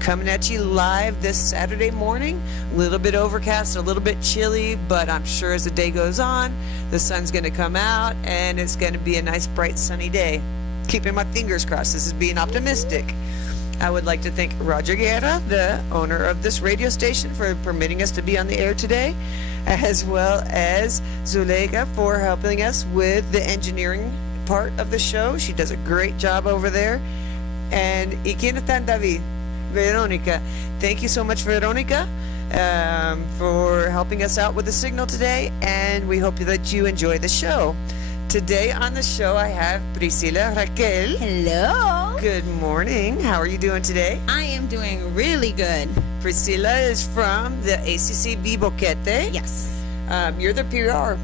coming at you live this Saturday morning. A little bit overcast, a little bit chilly, but I'm sure as the day goes on, the sun's going to come out and it's going to be a nice, bright, sunny day. Keeping my fingers crossed. This is being optimistic. I would like to thank Roger Guerra, the owner of this radio station, for permitting us to be on the air today, as well as Zuleika for helping us with the engineering part of the show. She does a great job over there. And ¿y quién está, David? Veronica. Thank you so much, Veronica, for helping us out with the signal today, and we hope that you enjoy the show. Today on the show, I have Priscilla Raquel. Hello. Good morning. How are you doing today? I am doing really good. Priscilla is from the ACCB Boquete. Yes. You're the PR.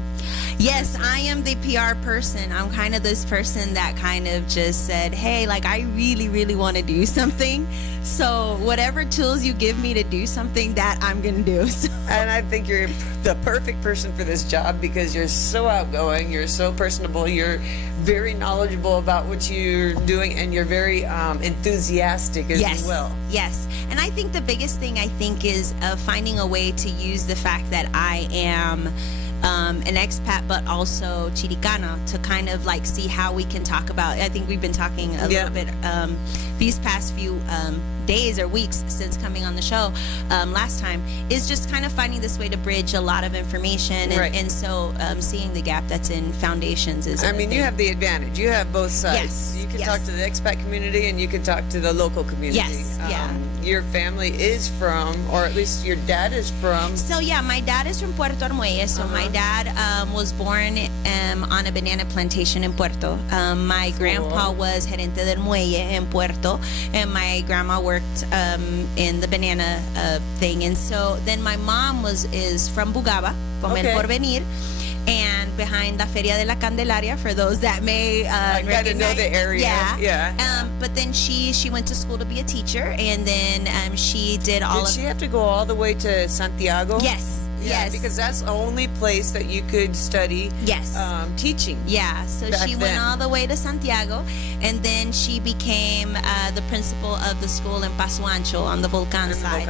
Yes, I am the PR person. I'm kind of this person that kind of just said, hey, like, I really, really want to do something. So whatever tools you give me to do something, that I'm going to do. So. And I think you're the perfect person for this job because you're so outgoing, you're so personable, you're very knowledgeable about what you're doing, and you're very enthusiastic as well. Yes. And I think the biggest thing, is finding a way to use the fact that I am an expat but also Chiricana to kind of like see how we can talk about. I think we've been talking a little bit these past few days or weeks since coming on the show last time, is just kind of finding this way to bridge a lot of information, and so seeing the gap that's in foundations is you have the advantage. You have both sides. Yes. You can talk to the expat community and you can talk to the local community. Yes. Your family is from, or at least your dad is from. So my dad is from Puerto Armuelles. So my dad was born on a banana plantation in Puerto. My grandpa was gerente del muelle in Puerto, and my grandma worked in the banana thing. And so then my mom is from Bugaba, como El Porvenir, and behind La Feria de la Candelaria, for those that may recognize. Know the area. Yeah. But then she went to school to be a teacher, and then she did all Did she have to go all the way to Santiago? Yes. Yes. Because that's the only place that you could study teaching. Yeah, so she went all the way to Santiago, and then she became the principal of the school in Paso Ancho on the Volcan side.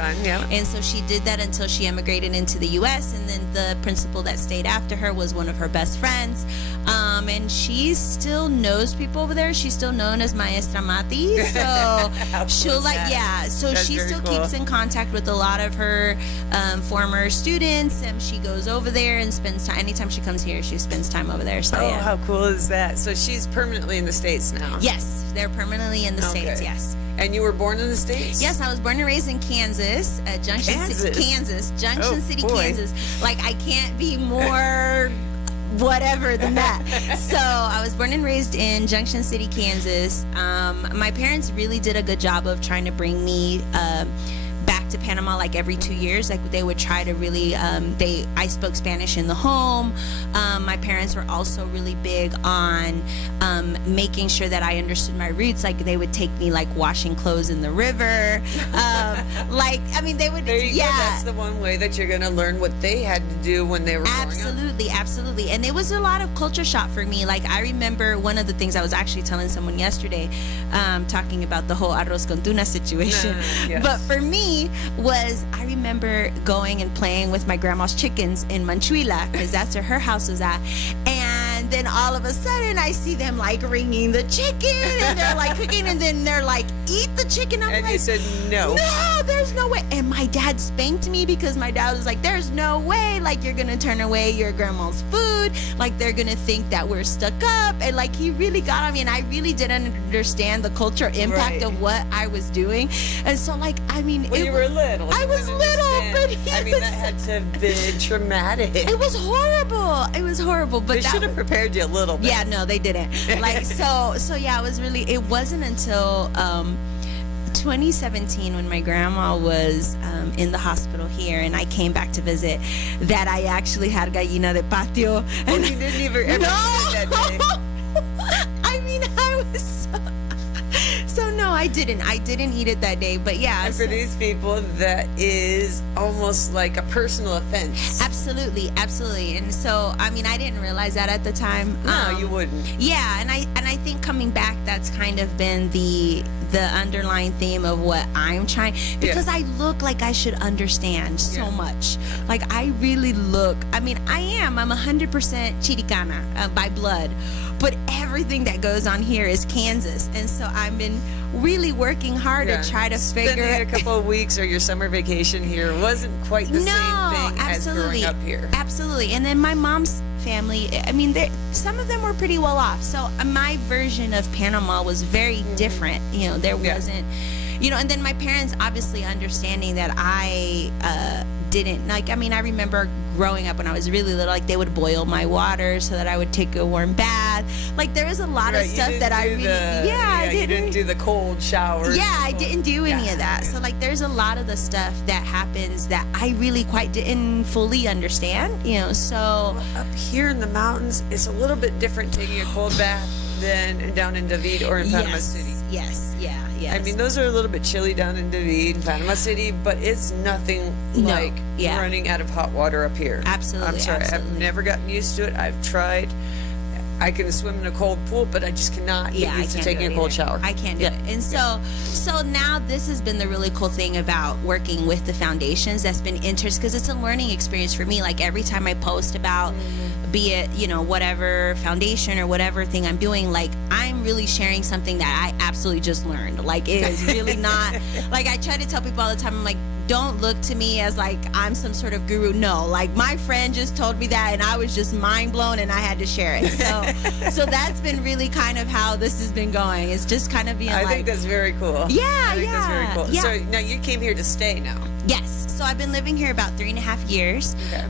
And so she did that until she immigrated into the U.S., and then the principal that stayed after her was one of her best friends. And she still knows people over there. She's still known as Maestra Mati. So she'll she still keeps in contact with a lot of her former students. And she goes over there and spends time. Anytime she comes here, she spends time over there. So how cool is that? So she's permanently in the States now. Yes, they're permanently in the States. Yes. And you were born in the States? Yes, I was born and raised in Kansas, Junction City, Kansas. Like, I can't be more whatever than that. So I was born and raised in Junction City, Kansas. My parents really did a good job of trying to bring me back to Panama like every 2 years. Like, they would try to really I spoke Spanish in the home. My parents were also really big on making sure that I understood my roots. Like, they would take me like washing clothes in the river. They would that's the one way that you're going to learn what they had to do when they were growing up. Absolutely. And it was a lot of culture shock for me. Like, I remember one of the things I was actually telling someone yesterday, talking about the whole arroz con tuna situation. But for me, I remember going and playing with my grandma's chickens in Manchuela, because that's where her house was at. And then all of a sudden I see them like ringing the chicken, and they're like cooking, and then they're like, eat the chicken. I'm and like, you said no, there's no way. And my dad spanked me because my dad was like, there's no way, like, you're gonna turn away your grandma's food, like, they're gonna think that we're stuck up. And like, he really got on me, and I really didn't understand the cultural impact of what I was doing. And so, like, you were little. I was little, but that had to have been traumatic. It was horrible. But they should have prepared you a little bit. Yeah, no, they didn't. Like, so yeah, it wasn't until 2017, when my grandma was in the hospital here and I came back to visit, that I actually had gallina de patio. And you didn't even ever eat it that day. I was so I didn't eat it that day, but yeah. And for these people, that is almost like a personal offense. Absolutely. And so, I mean, I didn't realize that at the time. No, you wouldn't. Yeah, and I think coming back, that's kind of been the underlying theme of what I'm trying, because I look like I should understand so much. Like, I really look, I mean, I'm 100% Chiricana by blood, but everything that goes on here is Kansas. And so I've been really working hard to try to figure a couple of weeks or your summer vacation here wasn't quite the same thing as growing up here. Absolutely. And then my mom's family, I mean, some of them were pretty well off. So my version of Panama was very different. You know, there wasn't, you know, and then my parents obviously understanding that I didn't, like, I mean, I remember growing up when I was really little, like, they would boil my water so that I would take a warm bath. Like, there was a lot of stuff that I really, I didn't. You didn't do the cold showers. Yeah, I didn't do any of that. So, like, there's a lot of the stuff that happens that I really quite didn't fully understand, you know, so. Well, up here in the mountains, it's a little bit different taking a cold bath than down in David or in Panama City. Yes. I mean, those are a little bit chilly down in David and Panama City, but it's nothing like running out of hot water up here. Absolutely. I'm sorry, I've never gotten used to it. I've tried. I can swim in a cold pool, but I just cannot get used to taking a cold shower. I can't do it. And so now this has been the really cool thing about working with the foundations that's been interesting, because it's a learning experience for me. Like, every time I post about, be it, you know, whatever foundation or whatever thing I'm doing, like, I'm really sharing something that I absolutely just learned. Like, it is really not, like, I try to tell people all the time, I'm like, don't look to me as like I'm some sort of guru. No, like, my friend just told me that and I was just mind blown and I had to share it. So that's been really kind of how this has been going. It's just kind of being I think that's very cool. Yeah, I think that's very cool. Yeah. So now you came here to stay now. Yes. So I've been living here about 3.5 years. Okay.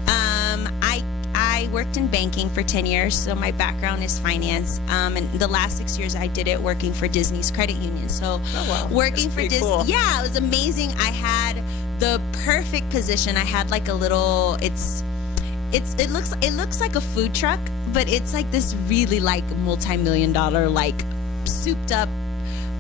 I worked in banking for 10 years, so my background is finance. And the last 6 years I did it working for Disney's credit union. So working for Disney, cool. Yeah, it was amazing. I had the perfect position. I had like a little, it looks like a food truck, but it's like this really like multi-million-dollar, like souped up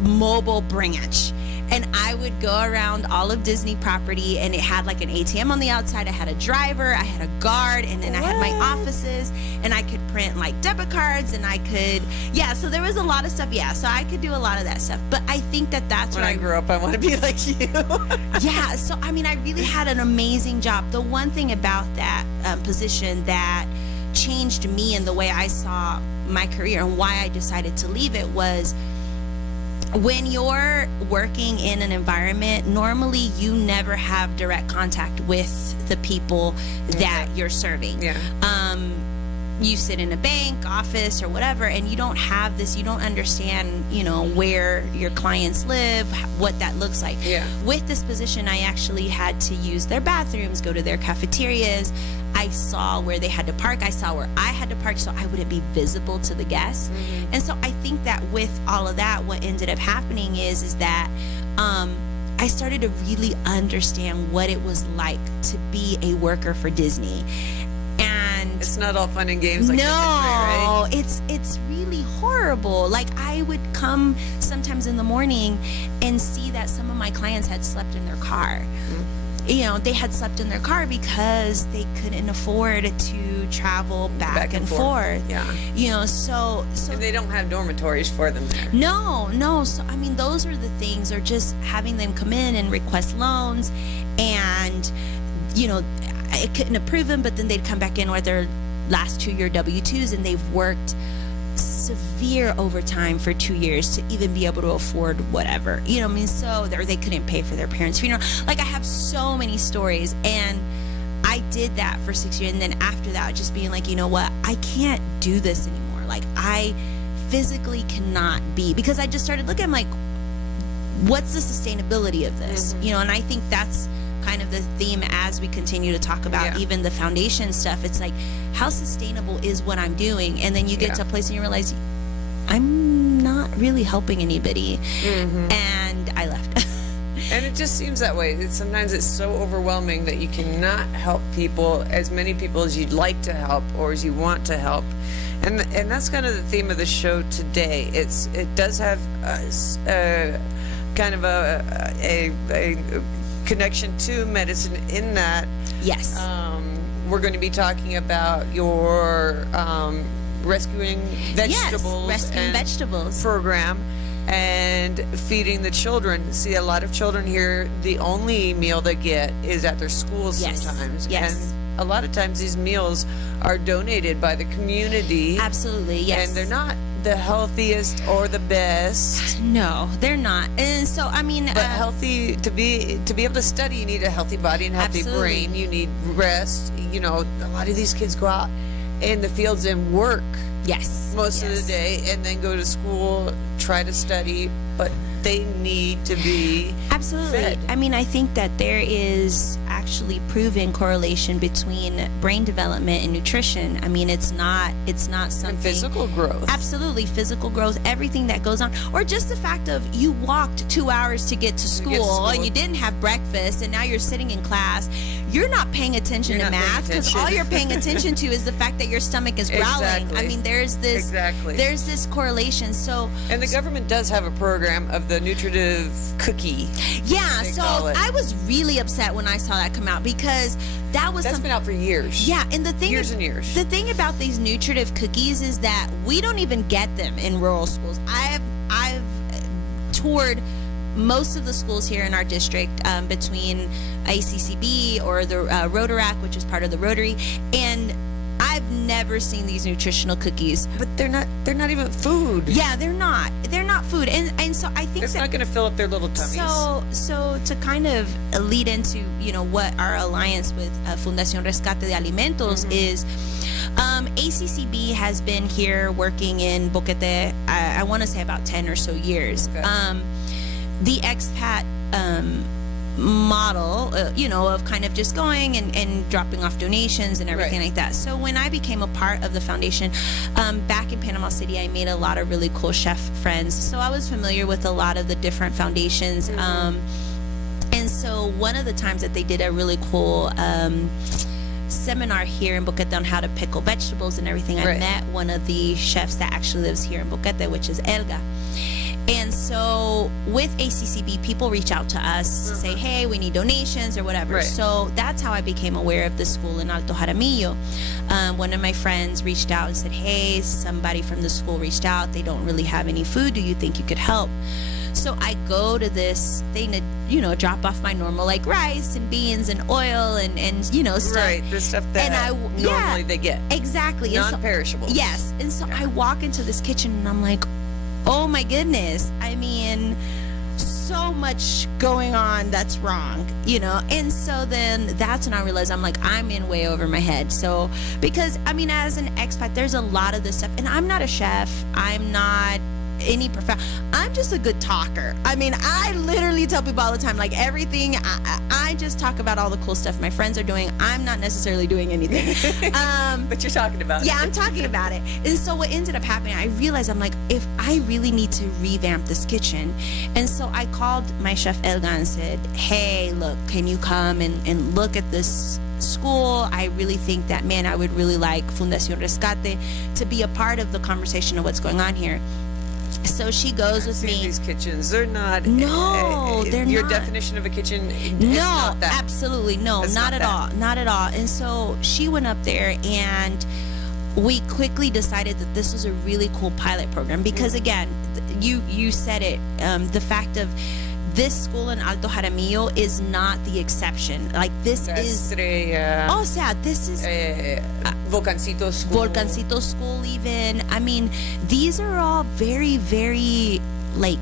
mobile branch. And I would go around all of Disney property, and it had like an ATM on the outside. I had a driver, I had a guard, and then I had my offices, and I could print like debit cards, and I could, so there was a lot of stuff. Yeah, so I could do a lot of that stuff. But I think that's when I grew up, I want to be like you. Yeah, so I mean, I really had an amazing job. The one thing about that position that changed me and the way I saw my career and why I decided to leave it was, when you're working in an environment, normally you never have direct contact with the people that you're serving. Yeah. You sit in a bank, office, or whatever, and you don't have this, you don't understand, you know, where your clients live, what that looks like. Yeah. With this position, I actually had to use their bathrooms, go to their cafeterias. I saw where they had to park. I saw where I had to park, so I wouldn't be visible to the guests. Mm-hmm. And so I think that with all of that, what ended up happening is that I started to really understand what it was like to be a worker for Disney. And it's not all fun and games like that, right? It's really horrible. Like, I would come sometimes in the morning and see that some of my clients had slept in their car. Mm-hmm. You know, they had slept in their car because they couldn't afford to travel back and forth. Yeah. You know, so and they don't have dormitories for them there. No. So I mean, those are the things, or just having them come in and request loans, and you know, I couldn't approve them, but then they'd come back in with their last 2-year W-2s, and they've worked severe overtime for 2 years to even be able to afford whatever, you know what I mean? So they couldn't pay for their parents' funeral. Like, I have so many stories, and I did that for 6 years. And then after that, just being like, you know what? I can't do this anymore. Like, I physically cannot be, because I just started looking, I'm like, what's the sustainability of this? Mm-hmm. You know, and I think that's kind of the theme as we continue to talk about even the foundation stuff. It's like, how sustainable is what I'm doing? And then you get to a place and you realize, I'm not really helping anybody. Mm-hmm. And I left. And it just seems that way. Sometimes it's so overwhelming that you cannot help people, as many people as you'd like to help or as you want to help. And that's kind of the theme of the show today. It does have kind of a connection to medicine in that. Yes. We're going to be talking about your rescuing vegetables program and feeding the children. See, a lot of children here, the only meal they get is at their schools sometimes. Yes. And a lot of times these meals are donated by the community. Absolutely, yes. And they're not the healthiest or the best. No, they're not. And so, I mean, but healthy, to be able to study, you need a healthy body and healthy brain. You need rest. You know, a lot of these kids go out in the fields and work most of the day, and then go to school, try to study, but they need to be fed. I mean, I think that there is actually proven correlation between brain development and nutrition. I mean, it's not something. And physical growth. Absolutely, physical growth, everything that goes on, or just the fact of you walked 2 hours to get to school, you didn't have breakfast, and now you're sitting in class. You're not paying attention to math because all you're paying attention to is the fact that your stomach is growling. Exactly. I mean, there's this correlation. So, and the government does have a program of the nutritive cookie. Yeah, so I was really upset when I saw that come out because that's been out for years. Yeah, and the thing years and years. The thing about these nutritive cookies is that we don't even get them in rural schools. I've toured most of the schools here in our district, between ACCB or the Rotaract, which is part of the Rotary, and I've never seen these nutritional cookies. But they're not even food. Yeah, they're not food, and so I think it's not going to fill up their little tummies. So to kind of lead into what our alliance with Fundación Rescate de Alimentos is. ACCB has been here working in Boquete, I want to say about 10 or so years. Okay. The expat model, of kind of just going and dropping off donations and everything like that. So when I became a part of the foundation, back in Panama City, I made a lot of really cool chef friends. So I was familiar with a lot of the different foundations. And so one of the times that they did a really cool seminar here in Boquete on how to pickle vegetables and everything, I met one of the chefs that actually lives here in Boquete, which is Elga. And so with ACCB, people reach out to us to say, hey, we need donations or whatever. So that's how I became aware of the school in Alto Jaramillo. One of my friends reached out and said, hey, somebody from the school reached out. They don't really have any food. Do you think you could help? So I go to this thing to, drop off my normal, like, rice and beans and oil and stuff. Right, the stuff that normally they get. Exactly. Non-perishables. Yes. And so I walk into this kitchen and I'm like, oh my goodness. I mean, so much going on that's wrong, And so then that's when I realized I'm in way over my head. So, because, I mean, as an expat, there's a lot of this stuff. And I'm not a chef. I'm not any I'm just a good talker. I mean, I literally tell people all the time, like, everything, I just talk about all the cool stuff my friends are doing. I'm not necessarily doing anything. But you're talking about it. Yeah, I'm talking about it. And so what ended up happening, I realized, I'm like, if I really need to revamp this kitchen. And so I called my chef Elga and said, hey, look, can you come and look at this school? I really think that, I would really like Fundación Rescate to be a part of the conversation of what's going on here. So she goes with me. These kitchens, they're not. No, they're not. Your definition of a kitchen is no, not that. Absolutely no, not at all, not at all. And so she went up there, and we quickly decided that this was a really cool pilot program because, again, you said it. The fact of this school in Alto Jaramillo is not the exception. Like, this is... this is... Volcancito School. Volcancito School, even. I mean, these are all very, very, like,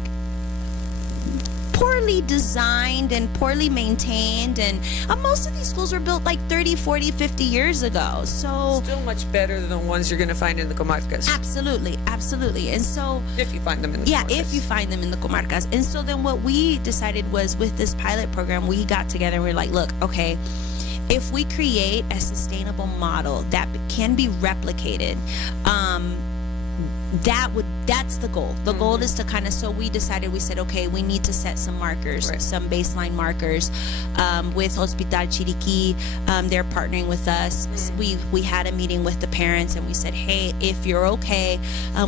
poorly designed and poorly maintained, and most of these schools were built like 30, 40, 50 years ago. So still much better than the ones you're going to find in the comarcas. Absolutely, absolutely. And so if you find them in the comarcas. if you find them in the comarcas. And so then what we decided was, with this pilot program, we got together and we were like, look, okay, if we create a sustainable model that can be replicated, that's the goal. The goal is to kind of, so we said, okay, we need to set some markers, some baseline markers, with Hospital Chiriquí. They're partnering with us. We had a meeting with the parents and we said, hey, if you're okay,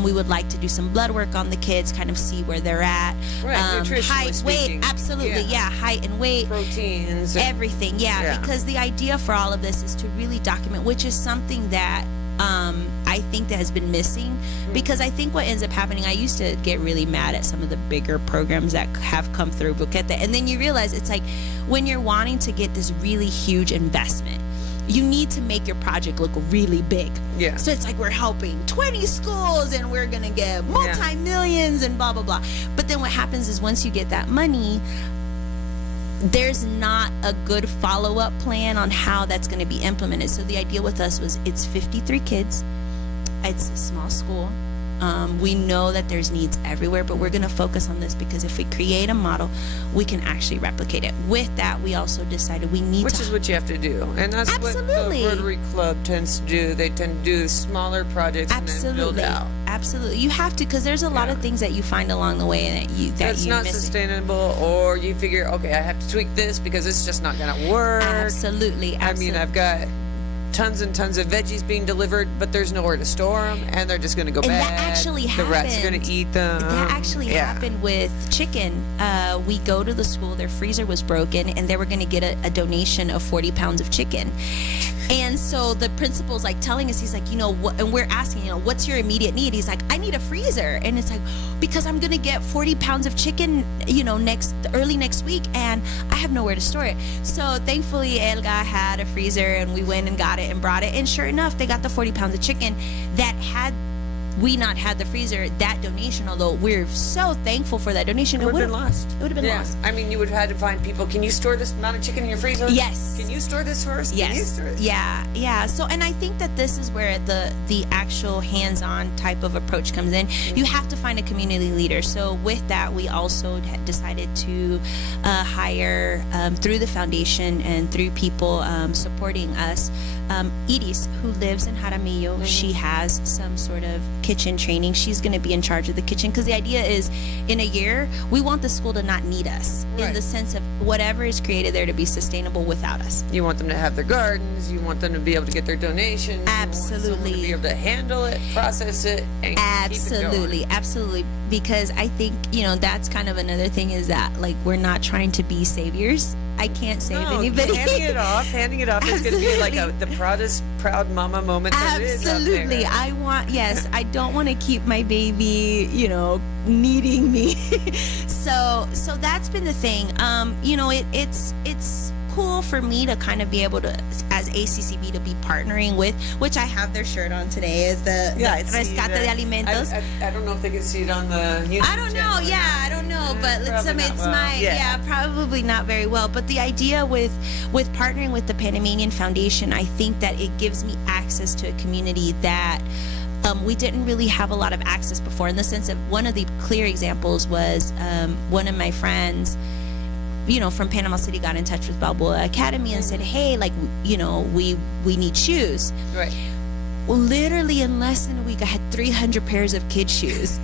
we would like to do some blood work on the kids, kind of see where they're at. Height, weight, absolutely. Yeah. Height and weight. Proteins. Everything. Yeah. Because the idea for all of this is to really document, which is something that I think that has been missing, because I think what ends up happening, I used to get really mad at some of the bigger programs that have come through Boquete, and then you realize it's like when you're wanting to get this really huge investment, you need to make your project look really big. Yeah. So it's like we're helping 20 schools and we're going to get multi-millions and blah, blah, blah. But then what happens is once you get that money, there's not a good follow-up plan on how that's going to be implemented. So the idea with us was it's 53 kids. It's a small school. We know that there's needs everywhere, but we're going to focus on this because if we create a model, we can actually replicate it. With that, we also decided we need Which is what you have to do. And that's what the Rotary Club tends to do. They tend to do smaller projects and then build out. Absolutely. You have to, because there's a lot of things that you find along the way that's not sustainable, or you figure, okay, I have to tweak this because it's just not going to work. Absolutely. I mean, I've got tons and tons of veggies being delivered, but there's nowhere to store them, and they're just going to go bad. That actually happened. The rats are going to eat them. That actually happened with chicken. We go to the school, their freezer was broken, and they were going to get a donation of 40 pounds of chicken. And so the principal's like telling us, he's like, and we're asking, what's your immediate need? He's like, I need a freezer. And it's like, because I'm going to get 40 pounds of chicken, early next week, and I have nowhere to store it. So thankfully, Elga had a freezer, and we went and got it and brought it. And sure enough, they got the 40 pounds of chicken that had we not had the freezer, that donation, although we're so thankful for that donation, it would have been lost. It would have been lost. I mean, you would have had to find people. Can you store this amount of chicken in your freezer? Yes. Can you store this for us? Yes. Yeah. So, and I think that this is where the actual hands-on type of approach comes in. You have to find a community leader. So with that, we also decided to hire through the foundation and through people supporting us, Iris, who lives in Jaramillo. She has some sort of kitchen training. She's going to be in charge of the kitchen, because the idea is in a year we want the school to not need us, in the sense of whatever is created there to be sustainable without us. You want them to have their gardens, you want them to be able to get their donations, absolutely, you want someone to be able to handle it, process it, and absolutely keep it going. Absolutely, because I think that's kind of another thing, is that like we're not trying to be saviors. I can't save anybody. Handing it off is going to be like the proud mama moment that absolutely. Is out there. I don't want to keep my baby, needing me. so that's been the thing. It's cool for me to kind of be able to, as ACCB, to be partnering with, which I have their shirt on today, is the Rescate de Alimentos. I don't know if they can see it on the YouTube I don't know. channel. I don't know, but probably not very well. But the idea with partnering with the Panamanian Foundation, I think that it gives me access to a community that we didn't really have a lot of access before, in the sense of one of the clear examples was one of my friends from Panama City got in touch with Balboa Academy and said, hey, we need shoes. Right. Well, literally in less than a week, I had 300 pairs of kids' shoes,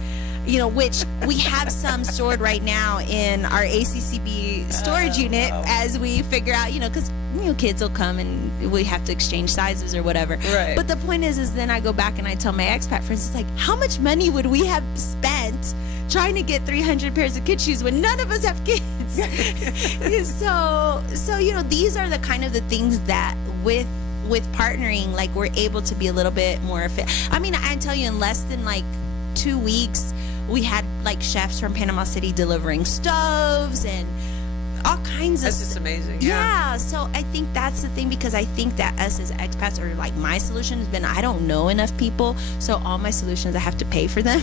which we have some stored right now in our ACCB storage unit as we figure out, because kids will come and we have to exchange sizes or whatever. Right. But the point is then I go back and I tell my expat friends, it's like, how much money would we have spent trying to get 300 pairs of kids' shoes when none of us have kids? so these are the kind of the things that with partnering, like, we're able to be a little bit more efficient. I mean, I tell you, in less than 2 weeks, we had chefs from Panama City delivering stoves and all kinds of. That's just amazing. Yeah. So I think that's the thing, because I think that us as expats, or my solution has been, I don't know enough people, so all my solutions I have to pay for them.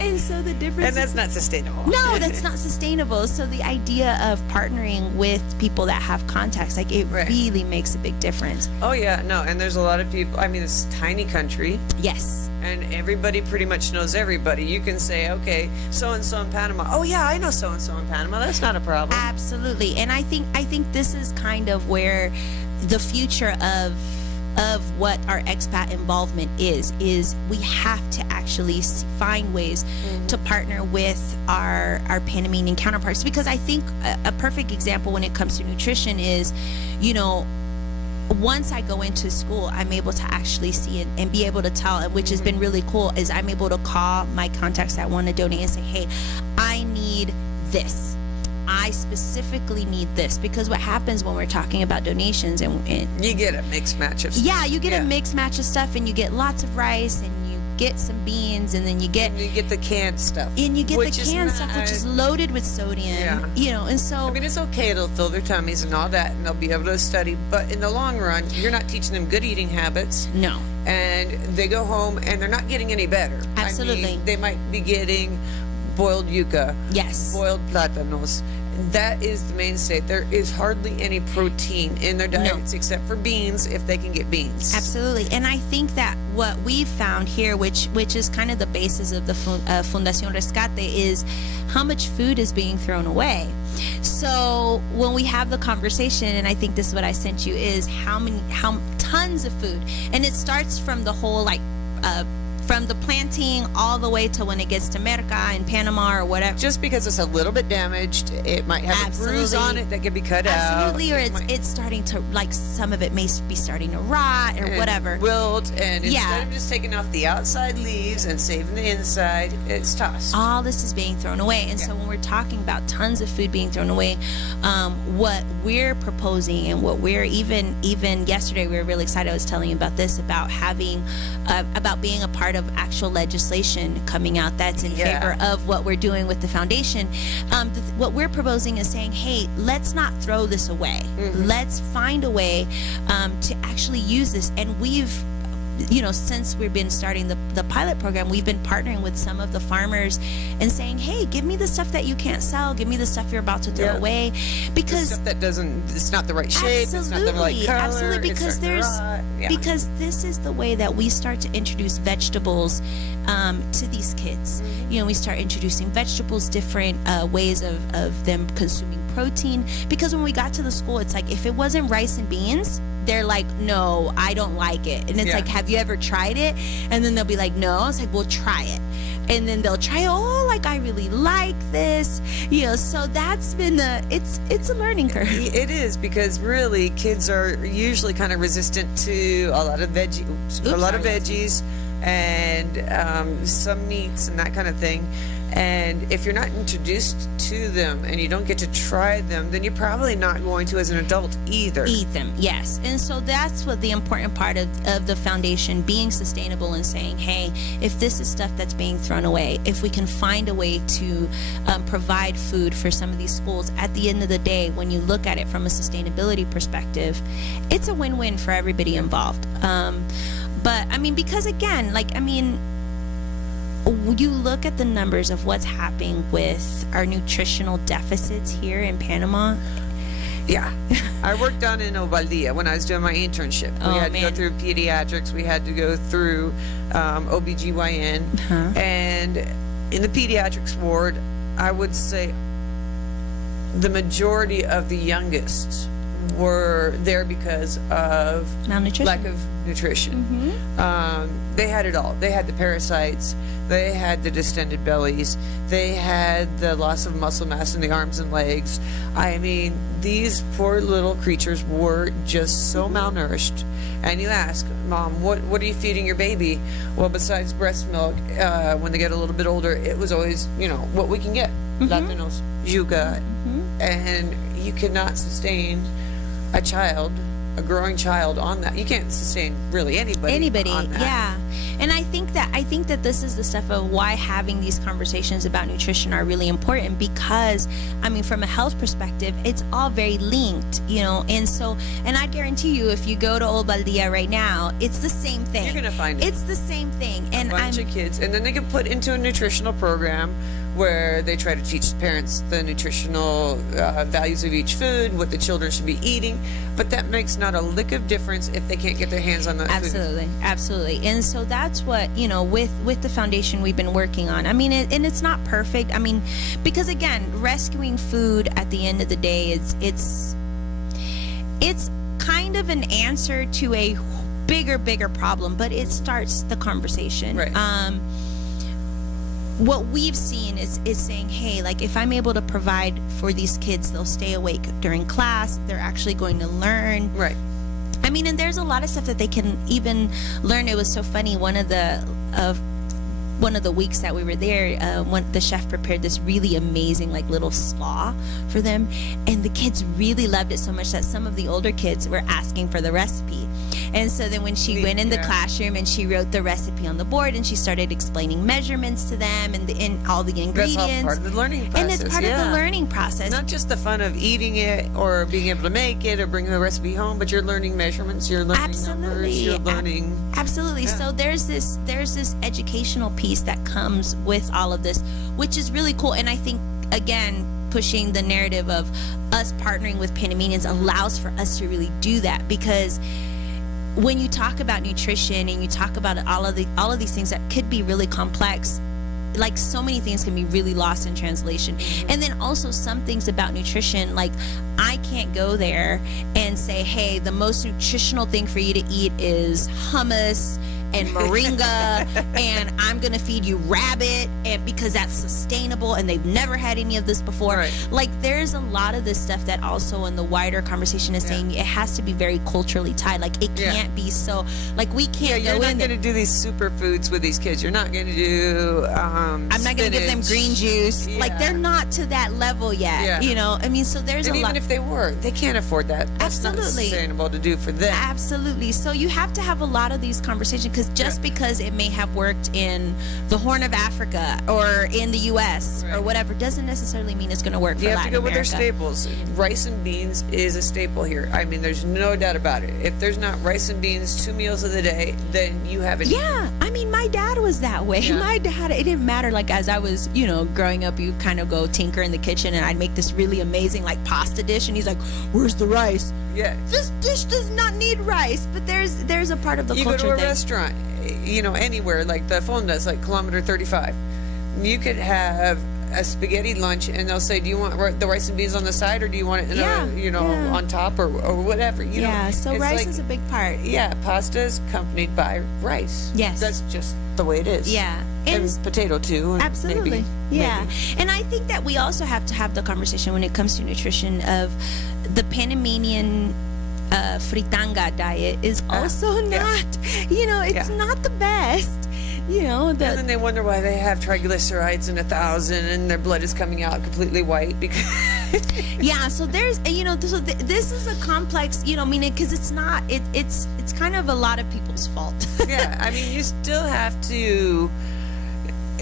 And so the difference, and that's not sustainable. No, that's not sustainable. So the idea of partnering with people that have contacts, it really makes a big difference. Oh yeah, no, and there's a lot of people. I mean, it's a tiny country. Yes. And everybody pretty much knows everybody. You can say, okay, so-and-so in Panama. Oh yeah, I know so-and-so in Panama. That's not a problem. Absolutely. And I think this is kind of where the future of what our expat involvement is we have to actually find ways to partner with our Panamanian counterparts, because I think a perfect example when it comes to nutrition is, once I go into school, I'm able to actually see it and be able to tell, which has been really cool, is I'm able to call my contacts that want to donate and say, hey, I need this. I specifically need this. Because what happens when we're talking about donations and you get a mixed match of stuff. Yeah, you get a mixed match of stuff, and you get lots of rice, and you get some beans, and then you get the canned stuff. And you get the canned stuff, which is loaded with sodium. And so I mean, it's okay, it'll fill their tummies and all that, and they'll be able to study, but in the long run, you're not teaching them good eating habits. No. And they go home and they're not getting any better. Absolutely. I mean, they might be getting boiled yuca. Yes. Boiled plátanos. That is the mainstay. There is hardly any protein in their diets except for beans, if they can get beans. Absolutely. And I think that what we've found here, which is kind of the basis of the Fundación Rescate, is how much food is being thrown away. So when we have the conversation, and I think this is what I sent you, is how tons of food. And it starts from the whole from the planting all the way to when it gets to Merca in Panama or whatever. Just because it's a little bit damaged, it might have a bruise on it that could be cut out. Absolutely, or it's starting to, some of it may be starting to rot or whatever. Wilt, and instead of just taking off the outside leaves and saving the inside, it's tossed. All this is being thrown away. And so when we're talking about tons of food being thrown away, what we're proposing, and what we're even yesterday, we were really excited. I was telling you about this, about having, about being a part of actual legislation coming out that's in favor of what we're doing with the foundation. What we're proposing is saying, hey, let's not throw this away. Let's find a way to actually use this. And we've, since we've been starting the pilot program, we've been partnering with some of the farmers and saying, hey, give me the stuff that you can't sell, give me the stuff you're about to throw away, because the stuff that it's not the right shape, it's not the right color, absolutely, because because this is the way that we start to introduce vegetables to these kids. We start introducing vegetables, different ways of them consuming protein, because when we got to the school, it's like, if it wasn't rice and beans, they're like, no, I don't like it. And it's like, have you ever tried it? And then they'll be like, no. It's like, well, try it. And then they'll try, I really like this. So that's been it's a learning curve. It is, because really kids are usually kind of resistant to a lot of veggies and some meats and that kind of thing. And if you're not introduced to them and you don't get to try them, then you're probably not going to as an adult either. Eat them, yes. And so that's what the important part of the foundation, being sustainable and saying, hey, if this is stuff that's being thrown away, if we can find a way to provide food for some of these schools, at the end of the day, when you look at it from a sustainability perspective, it's a win-win for everybody involved. But, because again, you look at the numbers of what's happening with our nutritional deficits here in Panama. Yeah. I worked down in Ovaldia when I was doing my internship. We had to go through pediatrics. We had to go through OBGYN. And in the pediatrics ward, I would say the majority of the youngest were there because of malnutrition, lack of nutrition. They had it all. They had the parasites, they had the distended bellies, they had the loss of muscle mass in the arms and legs. These poor little creatures were just so malnourished. And you ask, Mom, what are you feeding your baby? Well, besides breast milk, when they get a little bit older, it was always, what we can get. Plátanos, yuca. And you cannot sustain a growing child on that. You can't sustain really anybody on that. Yeah. And I think that this is the stuff of why having these conversations about nutrition are really important, because from a health perspective, it's all very linked, and I guarantee you, if you go to Old Baldia right now, it's the same thing. You're gonna find it. It's the same thing. And a bunch of kids, and then they get put into a nutritional program where they try to teach parents the nutritional values of each food, what the children should be eating, but that makes not a lick of difference if they can't get their hands on that food. Absolutely. And so that's what, with the foundation we've been working on. And it's not perfect. Because again, rescuing food at the end of the day, it's kind of an answer to a bigger problem, but it starts the conversation. Right. What we've seen is saying, hey, like, if I'm able to provide for these kids, they'll stay awake during class, they're actually going to learn. Right. I mean, and there's a lot of stuff that they can even learn. It was so funny. One of the weeks that we were there, when the chef prepared this really amazing, like, little slaw for them, and the kids really loved it so much that some of the older kids were asking for the recipe. And so then when she went in the classroom and she wrote the recipe on the board and she started explaining measurements to them and all the ingredients. That's all part of the learning process. And it's part of the learning process. Not just the fun of eating it or being able to make it or bring the recipe home, but you're learning measurements, you're learning numbers, you're learning. Absolutely. Yeah. So there's this educational piece that comes with all of this, which is really cool. And I think, again, pushing the narrative of us partnering with Panamanians allows for us to really do that, because when you talk about nutrition and you talk about all of these things that could be really complex, like, so many things can be really lost in translation. And then also some things about nutrition, like, I can't go there and say, hey, the most nutritional thing for you to eat is hummus and moringa and I'm gonna feed you rabbit, and because that's sustainable and they've never had any of this before. Right. Like, there's a lot of this stuff that also in the wider conversation is saying it has to be very culturally tied. Like, it can't be so, like, we can't go in. You're not gonna do these superfoods with these kids. You're not gonna do I'm not gonna give them green juice. Like, they're not to that level yet. You know, I mean, so there's and a lot. Even if they were, they can't afford that. That's not sustainable to do for them. Absolutely. So you have to have a lot of these conversations, because just because it may have worked in the Horn of Africa or in the U.S. or whatever doesn't necessarily mean it's going to work for Latin America. You have to go with their staples. Rice and beans is a staple here. I mean, there's no doubt about it. If there's not rice and beans 2 meals of the day, then you haven't eaten. I mean, my dad was that way. My dad, it didn't matter. Like, as I was, growing up, you kind of go tinker in the kitchen, and I'd make this really amazing, like, pasta dish, and he's like, where's the rice? Yeah. This dish does not need rice. But there's a part of the culture You go to a thing. restaurant, anywhere, like the Fondas, like kilometer 35. You could have a spaghetti lunch, and they'll say, do you want the rice and beans on the side, or do you want it on top, or whatever? So rice is a big part. Yeah, pasta is accompanied by rice. Yes. That's just the way it is. Yeah. And potato too. Absolutely. Maybe. And I think that we also have to have the conversation when it comes to nutrition of the Panamanian fritanga diet is also not, it's not the best. And then they wonder why they have triglycerides in 1,000 and their blood is coming out completely white because. So there's, so this is a complex, because it's not, it's kind of a lot of people's fault. I mean, you still have to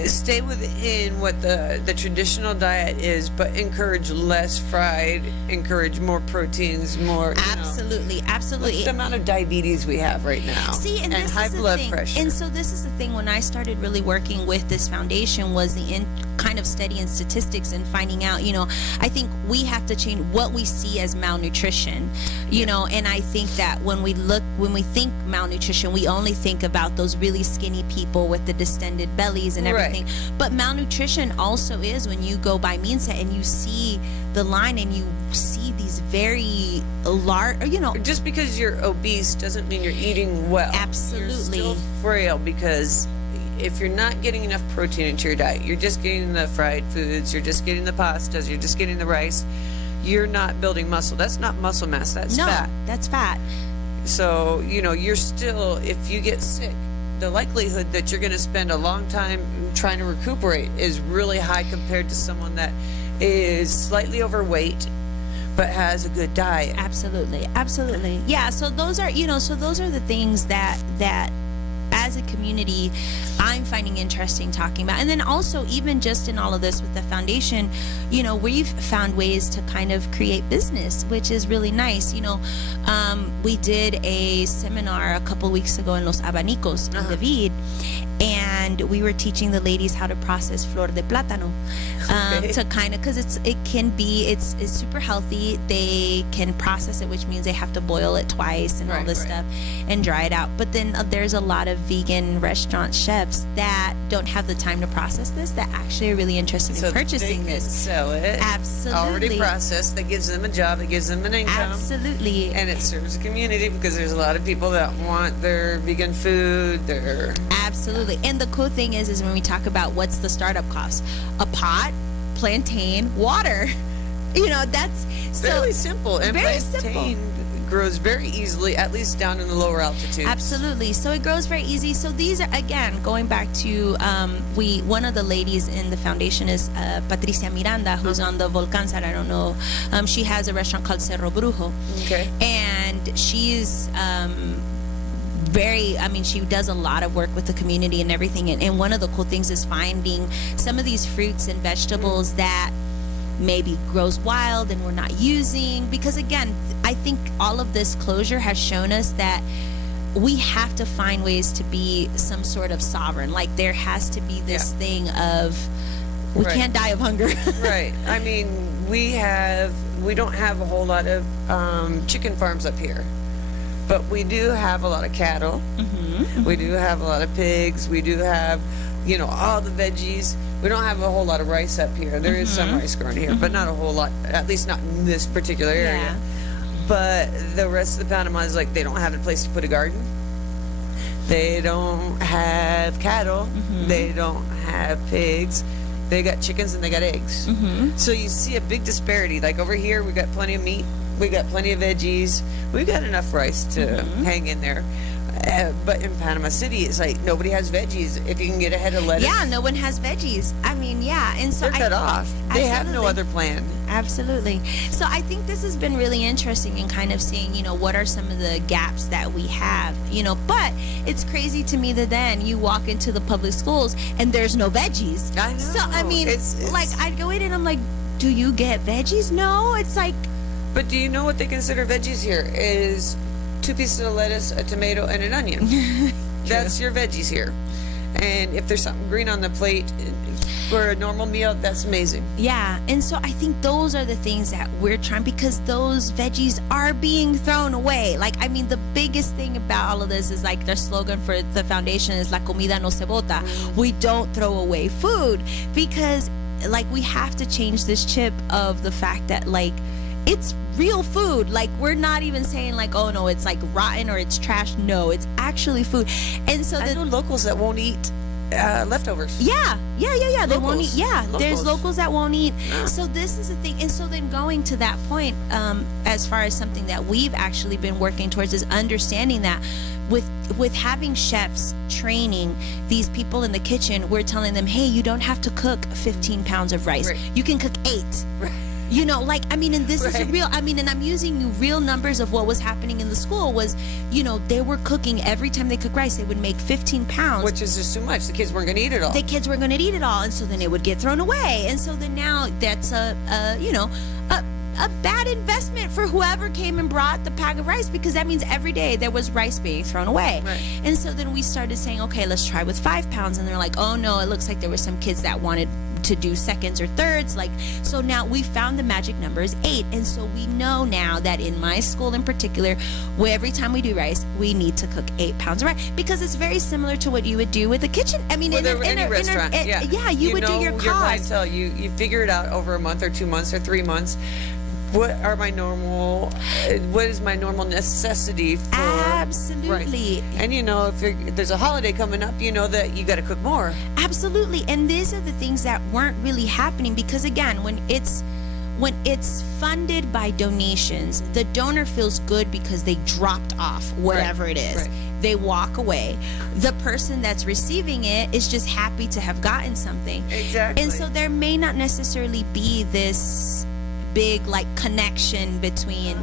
stay within what the traditional diet is, but encourage less fried, encourage more proteins, more. Absolutely. Look at the amount of diabetes we have right now. And this high blood pressure. And so this is the thing. When I started really working with this foundation, was kind of studying statistics and finding out. I think we have to change what we see as malnutrition. And I think that when we think malnutrition, we only think about those really skinny people with the distended bellies and everything. But malnutrition also is when you go by Minsa and you see the line and you see these very large, Just because you're obese doesn't mean you're eating well. Absolutely. You're still frail, because if you're not getting enough protein into your diet, you're just getting the fried foods, you're just getting the pastas, you're just getting the rice, you're not building muscle. That's not muscle mass, that's fat. That's fat. So, you're still, if you get sick, the likelihood that you're going to spend a long time trying to recuperate is really high compared to someone that is slightly overweight but has a good diet. Absolutely. Yeah, so those are the things that as a community I'm finding interesting talking about. And then also, even just in all of this with the foundation, we've found ways to kind of create business, which is really nice. We did a seminar a couple weeks ago in Los Abanicos in David, and and we were teaching the ladies how to process flor de plátano, to kind of, because it's super healthy. They can process it, which means they have to boil it twice and all this stuff and dry it out. But then there's a lot of vegan restaurant chefs that don't have the time to process this, that actually are really interested in purchasing this. Sell it. Absolutely. Already processed. That gives them a job. That gives them an income. Absolutely. And it serves the community, because there's a lot of people that want their vegan food. Absolutely. And the cool thing is when we talk about what's the startup cost, a pot, plantain, water. That's fairly simple. And very plantain grows very easily, at least down in the lower altitudes. Absolutely. So it grows very easy. So these are, again, going back to one of the ladies in the foundation is Patricia Miranda, who's on the Volcan side. I don't know. She has a restaurant called Cerro Brujo. Okay. And she's she does a lot of work with the community and everything. And one of the cool things is finding some of these fruits and vegetables that maybe grows wild and we're not using, because again, I think all of this closure has shown us that we have to find ways to be some sort of sovereign. Like there has to be this thing of we can't die of hunger. Right. I mean, we don't have a whole lot of chicken farms up here, but we do have a lot of cattle. We do have a lot of pigs. We do have all the veggies. We don't have a whole lot of rice up here. There is some rice grown here, but not a whole lot, at least not in this particular area. Yeah. But the rest of the Panama is like they don't have a place to put a garden. They don't have cattle. They don't have pigs. They got chickens and they got eggs. So you see a big disparity. Like over here, we got plenty of meat. We got plenty of veggies. We got enough rice to hang in there. But in Panama City, it's like nobody has veggies. If you can get a head of lettuce. Yeah, no one has veggies. I mean, yeah. And so they're cut off. They have no other plan. Absolutely. So I think this has been really interesting in kind of seeing, what are some of the gaps that we have, but it's crazy to me that then you walk into the public schools and there's no veggies. I know. So, I mean, it's like I'd go in and I'm like, do you get veggies? No, it's like. But do you know what they consider veggies here is 2 pieces of lettuce, a tomato, and an onion. That's your veggies here. And if there's something green on the plate for a normal meal, that's amazing. Yeah. And so I think those are the things that we're trying, because those veggies are being thrown away. Like, I mean, the biggest thing about all of this is like their slogan for the foundation is La comida no se bota. We don't throw away food, because like we have to change this chip of the fact that like it's real food. Like we're not even saying like, oh no, it's like rotten or it's trash. No, it's actually food. And so I know locals that won't eat leftovers. Yeah. They won't eat. Yeah, Locals. There's locals that won't eat. Yeah. So this is the thing. And so then going to that point, as far as something that we've actually been working towards is understanding that with having chefs training these people in the kitchen, we're telling them, hey, you don't have to cook 15 pounds of rice. Right. You can cook 8. Right. And this is real. I mean, and I'm using real numbers of what was happening in the school was, they were cooking every time they cook rice, they would make 15 pounds. Which is just too much. The kids weren't going to eat it all. The kids were going to eat it all. And so then it would get thrown away. And so then now that's a bad investment for whoever came and brought the pack of rice, because that means every day there was rice being thrown away. Right. And so then we started saying, okay, let's try with 5 pounds. And they're like, oh no, it looks like there were some kids that wanted to do seconds or thirds. So now we found the magic number is 8. And so we know now that in my school in particular, where every time we do rice, we need to cook 8 pounds of rice, because it's very similar to what you would do with a kitchen. I mean, in any restaurant. You would do your cost. Your clientele, you figure it out over a month or 2 months or 3 months. What is my normal necessity for Absolutely. rice? And if there's a holiday coming up, you know that you got to cook more. Absolutely. And these are the things that weren't really happening, because again, when it's funded by donations, the donor feels good because they dropped off whatever it is. Right. They walk away. The person that's receiving it is just happy to have gotten something. Exactly. And so there may not necessarily be this big connection between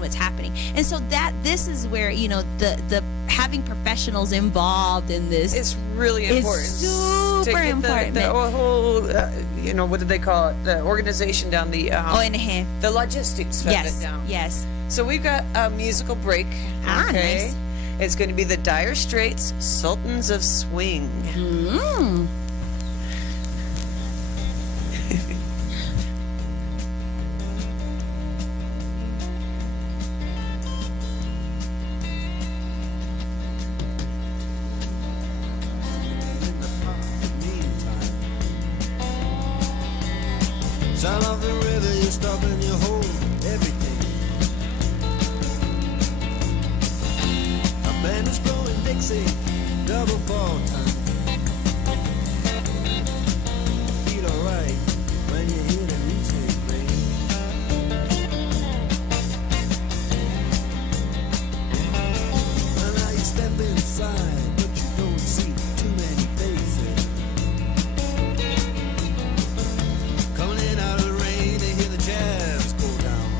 what's happening. And so this is where the having professionals involved in this is really important. It's super important. The whole what do they call it, the organization down the ONG, the logistics of it down. Yes. So we've got a musical break. Nice. It's going to be the Dire Straits, Sultans of Swing. Mm. Sound of the river, you stop and you hold everything. A band is blowing Dixie, double fall time. Feel alright when you hear the music ring. And now you step inside, but you don't see too many faces. Coming in out of the rain, they hear the jazz go down.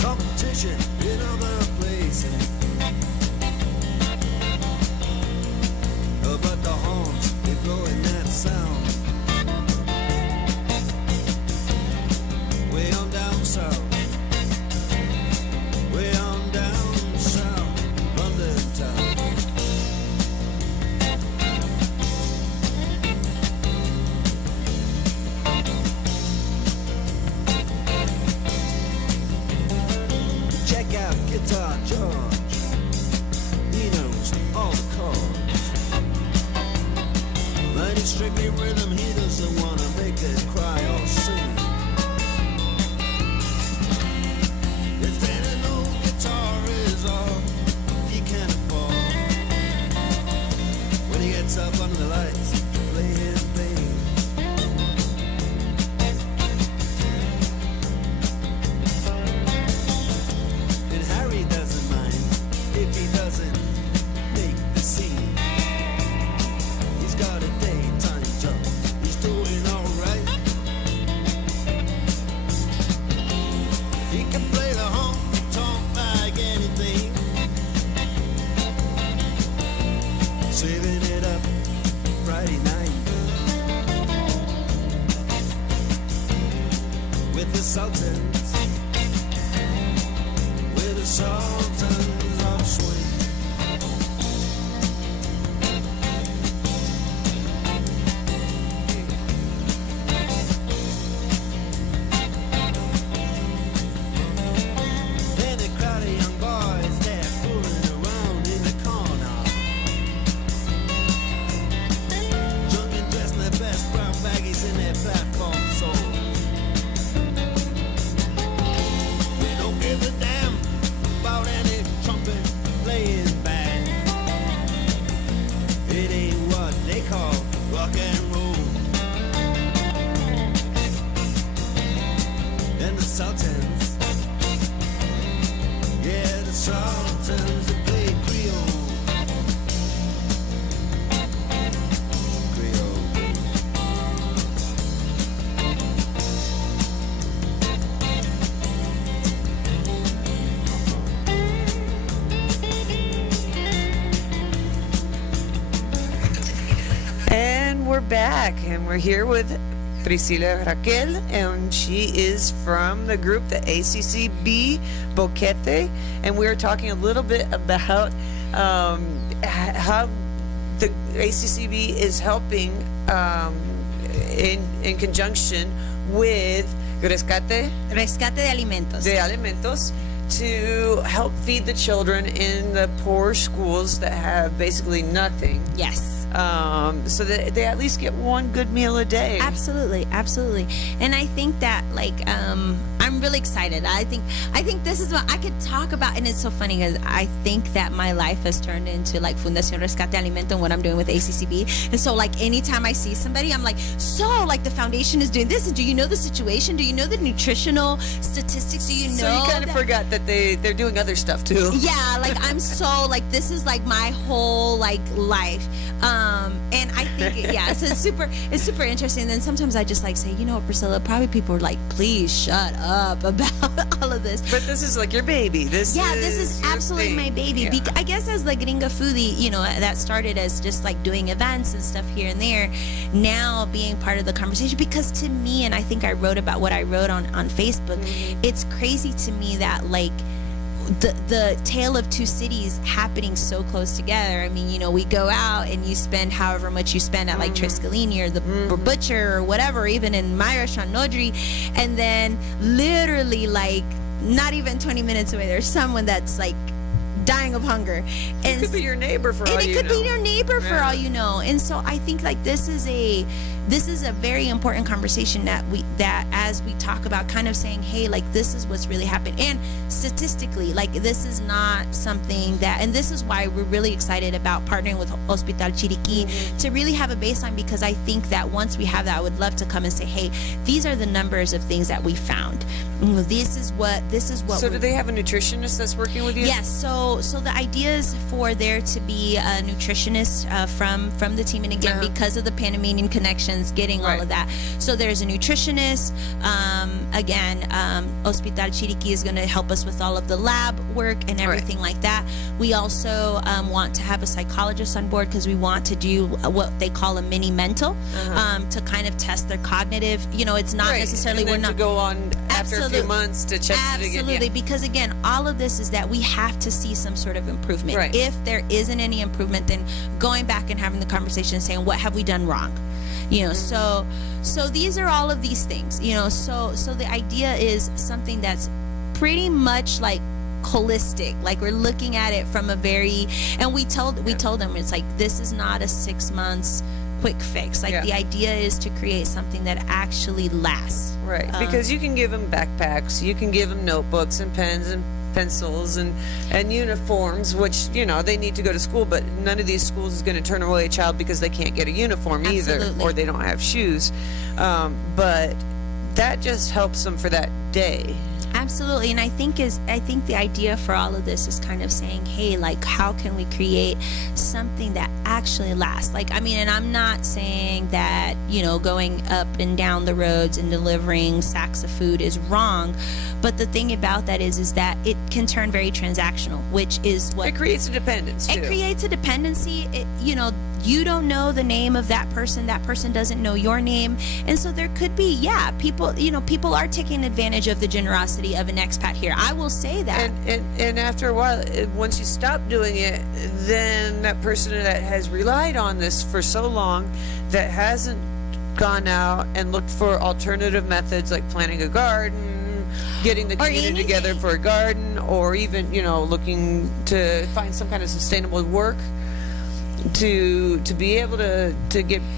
Competition in other places, but the horns, they blowing that sound. Way on down south, way on down south, London town. Check out Guitar George, he knows all the chords. But it's strictly rhythm, he doesn't wanna make it cry or sing. If any no guitar is all he can afford, when he gets up under the lights to play his thing. And Harry doesn't mind if he doesn't make the scene. He's got a daytime job, he's doing alright. He can play the honky-tonk like anything, saving it up Friday night with the Sultans, with the Sultans of Swing. And a crowd of young boys, they're fooling around in the corner, drunk and dressed in their best brown baggies in their platform soles. They don't give a damn about any trumpet playing band. It ain't what they call rock and roll. And the Sultans, yeah, the Sultans, they play Creole. Creole. And we're back, and we're here with Priscilla Raquel, and she is from the group, the ACCB Boquete, and we were talking a little bit about how the ACCB is helping in conjunction with Rescate Rescate de alimentos. de Alimentos to help feed the children in the poor schools that have basically nothing. Yes. So that they at least get one good meal a day. Absolutely, absolutely. And I think that I'm really excited. I think this is what I could talk about, and it's so funny because I think that my life has turned into like Fundación Rescate Alimento and what I'm doing with ACCB. And so like anytime I see somebody, I'm like, so like the foundation is doing this, and do you know the situation? Do you know the nutritional statistics? Do you know? So you kind of forgot that they're doing other stuff too. Yeah, like I'm so like this is like my whole like life. And I think yeah, so it's super interesting. And then sometimes I just like say, you know, Priscilla, probably people are like, please shut up about all of this. But this is like your baby. This is your absolutely thing. my baby. Yeah. I guess as the Gringa Foodie, you know, that started as just like doing events and stuff here and there. Now being part of the conversation, because to me, and I think I wrote about what I wrote on Facebook, it's crazy to me that like the tale of two cities happening so close together. I mean, we go out and you spend however much you spend at like Triscalini or the butcher or whatever, even in my restaurant Nodri, and then literally like not even 20 minutes away there's someone that's like dying of hunger, and it could be your neighbor for all you know. And it could be your neighbor for all you know. And so I think like this is a very important conversation that as we talk about kind of saying, hey, like this is what's really happened. And statistically, like this is not something that, and this is why we're really excited about partnering with Hospital Chiriquí to really have a baseline, because I think that once we have that, I would love to come and say, hey, these are the numbers of things that we found. This is what. So do they have a nutritionist that's working with you? Yes. So the idea is for there to be a nutritionist from the team, and again, because of the Panamanian connections, getting all of that. So there's a nutritionist. Hospital Chiriquí is going to help us with all of the lab work and everything like that. We also want to have a psychologist on board, because we want to do what they call a mini mental to kind of test their cognitive. It's not necessarily and then we're not to go on after a few months to check it again. Absolutely, because again, all of this is that we have to see some sort of improvement. Right. If there isn't any improvement, then going back and having the conversation and saying, what have we done wrong? So these are all of these things, so the idea is something that's pretty much like holistic, like we're looking at it from a very, and we told them it's like, this is not a 6 months quick fix. Like the idea is to create something that actually lasts. Right, because you can give them backpacks, you can give them notebooks and pens and pencils and uniforms, which they need to go to school, but none of these schools is going to turn away a child because they can't get a uniform either, or they don't have shoes, but that just helps them for that day. Absolutely. And I think the idea for all of this is kind of saying, hey, like, how can we create something that actually lasts? Like, I mean, and I'm not saying that, going up and down the roads and delivering sacks of food is wrong. But the thing about that is that it can turn very transactional, which is what... It creates a dependence, too. It creates a dependency. You don't know the name of that person doesn't know your name, and so there could be people are taking advantage of the generosity of an expat here. I will say that. And after a while, once you stop doing it, then that person that has relied on this for so long, that hasn't gone out and looked for alternative methods like planting a garden, getting the community together for a garden, or even looking to find some kind of sustainable work to be able to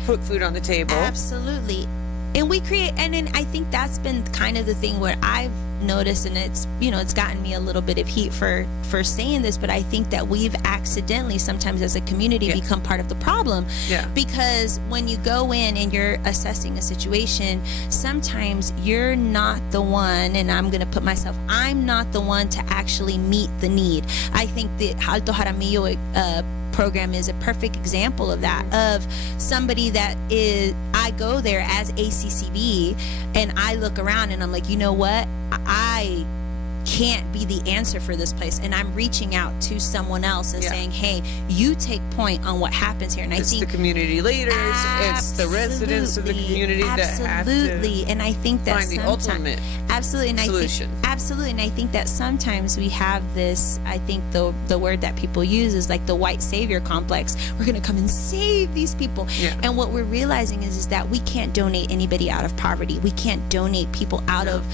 put food on the table. Absolutely. And we create, and then I think that's been kind of the thing where I've noticed, and it's gotten me a little bit of heat for saying this, but I think that we've accidentally sometimes as a community become part of the problem. Because when you go in and you're assessing a situation, sometimes you're not the one, and I'm not the one to actually meet the need. I think the Alto Jaramillo program is a perfect example of that, of somebody that is, I go there as ACCB and I look around and I'm like, you know what, I can't be the answer for this place, and I'm reaching out to someone else and saying, hey, you take point on what happens here. And it's I think the community leaders, it's the residents of the community that have to and I think that find the ultimate solution. Absolutely. And I think that sometimes we have this, I think the word that people use is like the white savior complex. We're going to come and save these people. And what we're realizing is that we can't donate anybody out of poverty. We can't donate people out of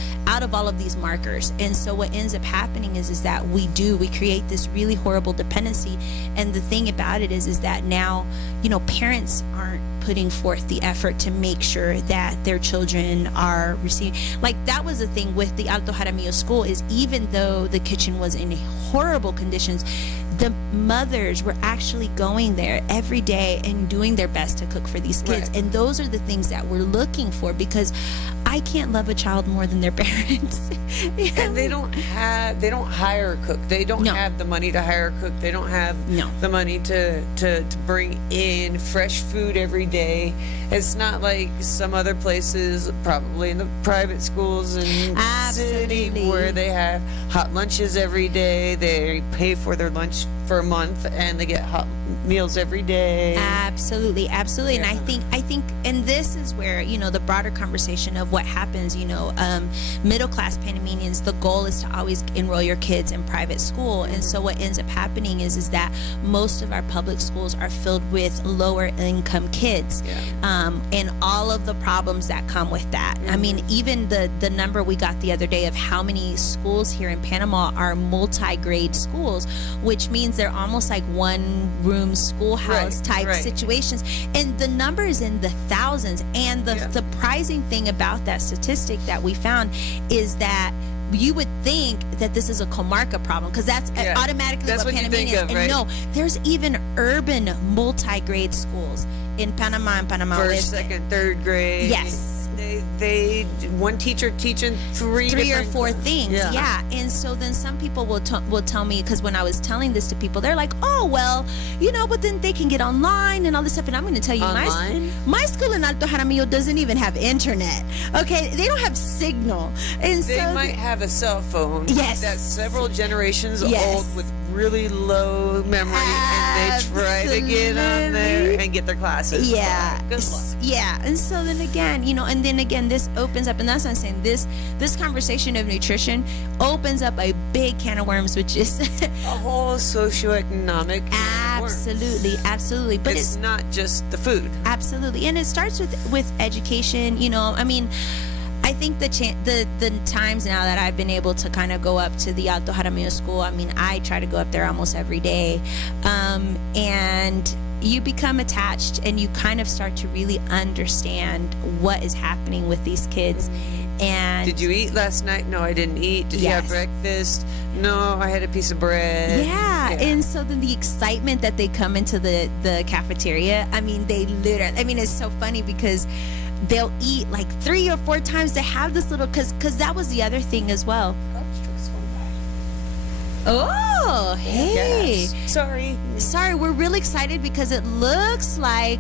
all of these markers. And so what ends up happening is that we create this really horrible dependency. And the thing about it is that now, parents aren't putting forth the effort to make sure that their children are receiving. Like, that was the thing with the Alto Jaramillo school, is even though the kitchen was in horrible conditions, the mothers were actually going there every day and doing their best to cook for these kids. And those are the things that we're looking for, because I can't love a child more than their parents. And they don't hire a cook. They don't have the money to hire a cook. They don't have the money to bring in fresh food every day. It's not like some other places, probably in the private schools in the city, where they have hot lunches every day. They pay for their lunch for a month and they get hot meals every day. Absolutely. And I think, and this is where, the broader conversation of what happens, middle class Panamanians, the goal is to always enroll your kids in private school. And so what ends up happening is that most of our public schools are filled with lower income kids, and all of the problems that come with that. I mean, even the number we got the other day of how many schools here in Panama are multi-grade schools, which means they're almost like one room schoolhouse type situations, and the number is in the thousands. And the surprising thing about that statistic that we found is that you would think that this is a comarca problem, because that's automatically what Panamanians is. And no, there's even urban multi-grade schools in Panama and Panama First, second, third grade. Yes. They one teacher teaching three or four things. And so then some people will tell me, because when I was telling this to people, they're like, oh well, but then they can get online and all this stuff. And I'm going to tell you, my school in Alto Jaramillo doesn't even have internet. Okay, they don't have signal, and they might have a cell phone that's several generations old with really low memory, and they try to get on there and get their classes. Good luck. And so then again, and then again, this opens up, and that's what I'm saying, this conversation of nutrition opens up a big can of worms, which is a whole socioeconomic absolutely, but it's not just the food. Absolutely. And it starts with education. I mean, I think the times now that I've been able to kind of go up to the Alto Jaramillo school, I mean, I try to go up there almost every day, and you become attached, and you kind of start to really understand what is happening with these kids. And did you eat last night? No, I didn't eat. Did you have breakfast? No, I had a piece of bread. And so then the excitement that they come into the cafeteria, I mean, it's so funny, because they'll eat like 3 or 4 times to have this little, because that was the other thing as well. Oh, hey. Sorry, we're really excited because it looks like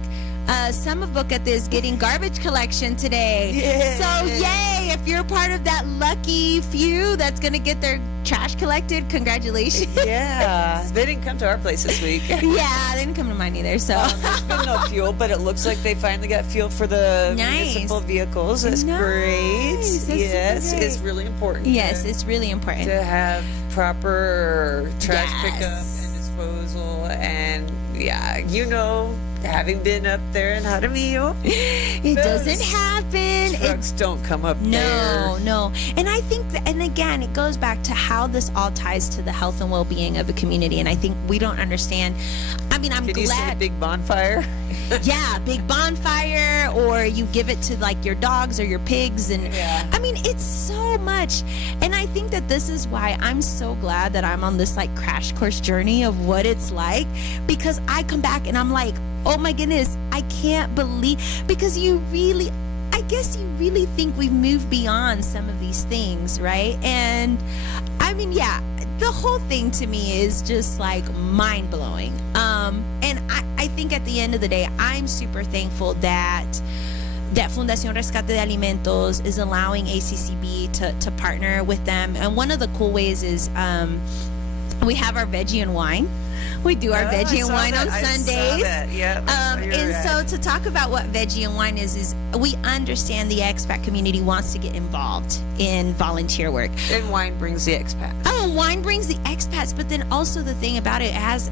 some of Boquete is getting garbage collection today. So yay, if you're part of that lucky few that's going to get their trash collected, congratulations. They didn't come to our place this week. They didn't come to mine either. So there's been no fuel, but it looks like they finally got fuel for the municipal vehicals. That's great. That's it's really important. It's really important to have proper trash pickup and disposal, and having been up there in Jaramillo, it doesn't happen. Trucks don't come up there. No. And I think and again, it goes back to how this all ties to the health and well-being of a community. And I think we don't understand. I mean, I'm glad. You see a big bonfire? Big bonfire, or you give it to like your dogs or your pigs, and I mean, it's so much. And I think that this is why I'm so glad that I'm on this like crash course journey of what it's like, because I come back and I'm like, oh my goodness, I can't believe, because I guess you really think we've moved beyond some of these things, right? And I mean, the whole thing to me is just like mind-blowing. And I think at the end of the day, I'm super thankful that Fundación Rescate de Alimentos is allowing ACCB to partner with them. And one of the cool ways is we have our veggie and wine. We do our veggie and wine on Sundays. And so to talk about what veggie and wine is we understand the expat community wants to get involved in volunteer work. And wine brings the expats. Wine brings the expats, but then also the thing about it, as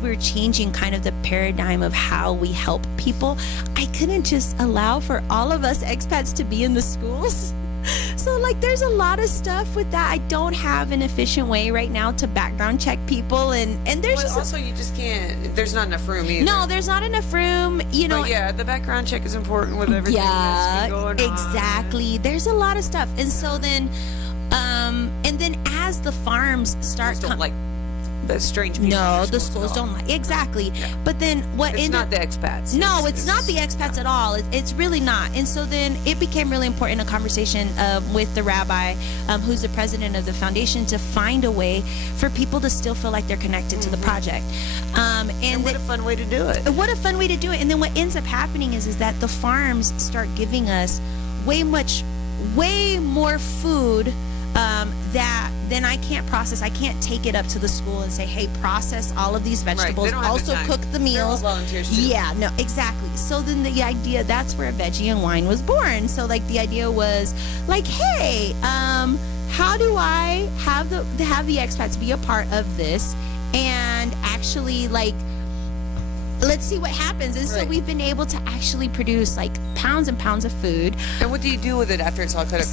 we're changing kind of the paradigm of how we help people, I couldn't just allow for all of us expats to be in the schools. So like there's a lot of stuff with that. I don't have an efficient way right now to background check people, and there's you just can't, there's not enough room either. No, there's not enough room, But the background check is important with everything that's going on. Exactly. There's a lot of stuff. And so then as the farms start the strange people. No, the schools don't like. Exactly. But then it's not the expats. No, it's not the expats at all. It's really not. And so then it became really important, a conversation with the rabbi, who's the president of the foundation, to find a way for people to still feel like they're connected to the project. And what a fun way to do it. What a fun way to do it. And then what ends up happening is that the farms start giving us way more food that then I can't take it up to the school and say, hey, process all of these vegetables, don't have the also time. cook the They're all meals. volunteers too. Yeah, no, exactly. So then the idea, that's where Veggie and Wine was born. So like the idea was like, hey, how do I have the expats be a part of this and actually like, let's see what happens. And so Right. we've been able to actually produce like pounds and pounds of food. And what do you do with it after it's all cut up?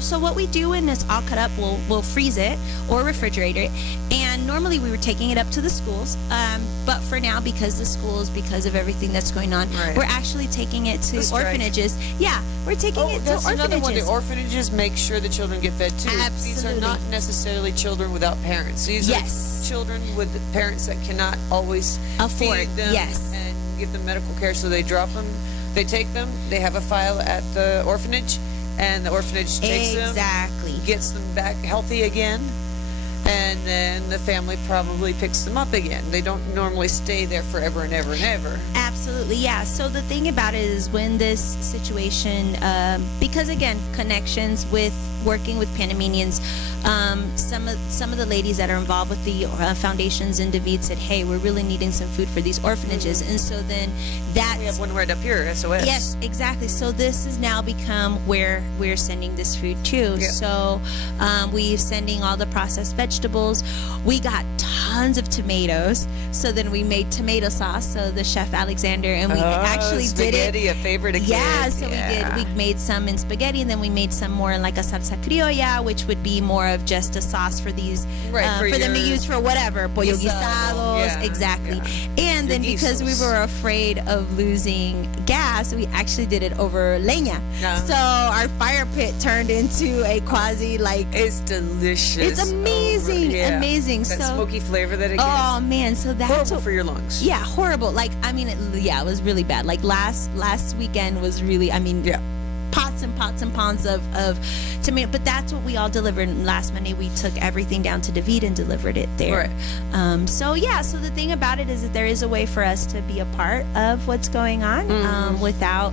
So what we do when it's all cut up, we'll freeze it or refrigerate it. And normally we were taking it up to the schools, but for now, because of everything that's going on, Right. we're actually taking it to The strike. orphanages. Yeah, we're taking it to That's orphanages. another one. The orphanages make sure the children get fed too. These are Absolutely. not necessarily children without parents. These Yes. are children with parents that cannot always Afford, feed them yes. and give them medical care, so they drop them. They take them. They have a file at the orphanage, and the orphanage takes them, Exactly. gets them back healthy again, and then the family probably picks them up again. They don't normally stay there forever and ever and ever. Absolutely, yeah. So the thing about it is when this situation, because again, connections with working with Panamanians, some of the ladies that are involved with the foundations in David said, hey, we're really needing some food for these orphanages. And so then that's... We have one right up here, SOS. Yes, exactly. So this has now become where we're sending this food to. Yeah. So we're sending all the processed vegetables. We got tons of tomatoes. So then we made tomato sauce. So the chef Alexander, and we actually did it. Spaghetti, a favorite of Yeah, kids. so Yeah. we made some in spaghetti, and then we made some more in like a salsa criolla, which would be more of just a sauce for these, Right, for for them to your use for whatever, pollo guisado, guisados, yeah, exactly. yeah. And then Your because we guisos. were afraid of losing gas, we actually did it over leña. Yeah. So our fire pit turned into a quasi like, It's delicious. it's amazing, Yeah. amazing. That So, smoky flavor that it gives. oh man, so that's Horrible what, for your lungs. yeah, horrible. Like, I mean, it was really bad. Like last weekend was really, I mean, Yeah. pots and pots and pots of tomato. But that's what we all delivered. Last Monday, we took everything down to David and delivered it there. Right. So yeah, so the thing about it is that there is a way for us to be a part of what's going on without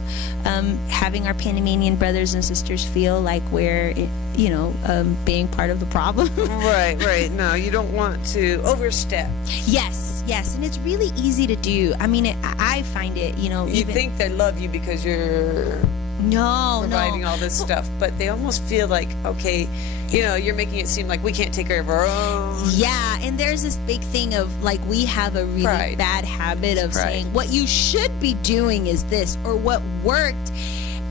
having our Panamanian brothers and sisters feel like we're, being part of the problem. Right. No, you don't want to overstep. Yes, and it's really easy to do. I mean, I find it, You even think they love you because you're providing all this stuff, but they almost feel like, okay, you're making it seem like we can't take care of our own. Yeah, and there's this big thing of like we have a really Pride. bad habit of Pride. saying what you should be doing is this or what worked.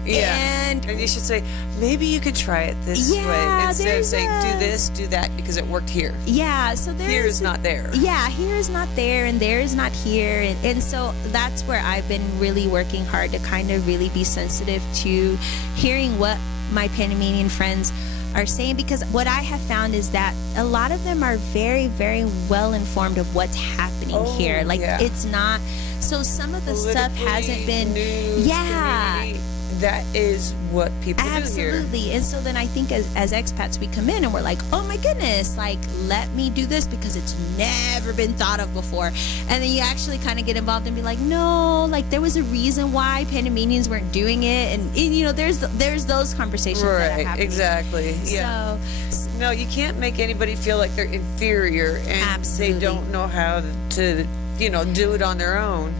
Yeah. And you should say, maybe you could try it this Yeah, way instead of there's saying, a- do this, do that, because it worked here. yeah, so there's Here is not there. Yeah, here is not there and there is not here. And so that's where I've been really working hard to kind of really be sensitive to hearing what my Panamanian friends are saying, because what I have found is that a lot of them are very, very well informed of what's happening here. Like yeah. it's not, so some of the stuff hasn't been, News, yeah. community, that is what people do here. Absolutely. And so then I think as expats, we come in and we're like, oh my goodness, like, let me do this because it's never been thought of before. And then you actually kind of get involved and be like, no, like there was a reason why Panamanians weren't doing it. And there's those conversations that are Right, happening. exactly. Yeah. So, No, you can't make anybody feel like they're inferior and Absolutely. they don't know how to, do it on their own.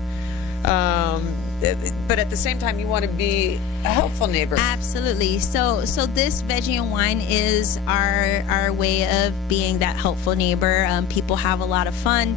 But at the same time, you want to be a helpful neighbor. absolutely. So this Veggie and Wine is our way of being that helpful neighbor. People have a lot of fun.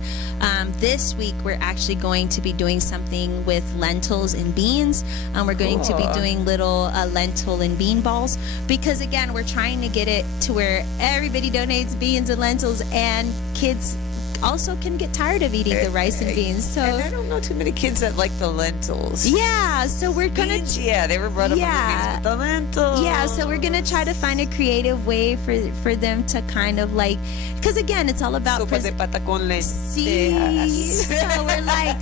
This week, we're actually going to be doing something with lentils and beans. We're going to be Cool. doing little lentil and bean balls because, again, we're trying to get it to where everybody donates beans and lentils, and kids also can get tired of eating the rice and beans. So And I don't know too many kids that like the lentils. yeah, so we're gonna Beans, yeah, they were brought up Yeah. on the beans, but the lentils. yeah, so we're gonna try to find a creative way for them to kind of like, because again, it's all about Sopa de pata con See, lentejas. so we're like,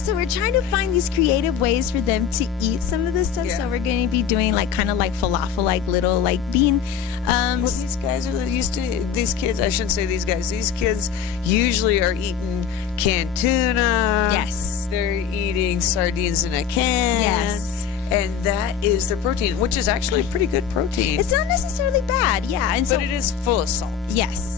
so we're trying to find these creative ways for them to eat some of this stuff. Yeah. So we're going to be doing like kind of like falafel, like little like bean. Well, these guys are used to, these kids, I shouldn't say these guys, these kids usually are eating canned tuna. Yes. They're eating sardines in a can. Yes. and that is the protein, which is actually pretty good protein. It's not necessarily bad, yeah. And so but it is full of salt. yes.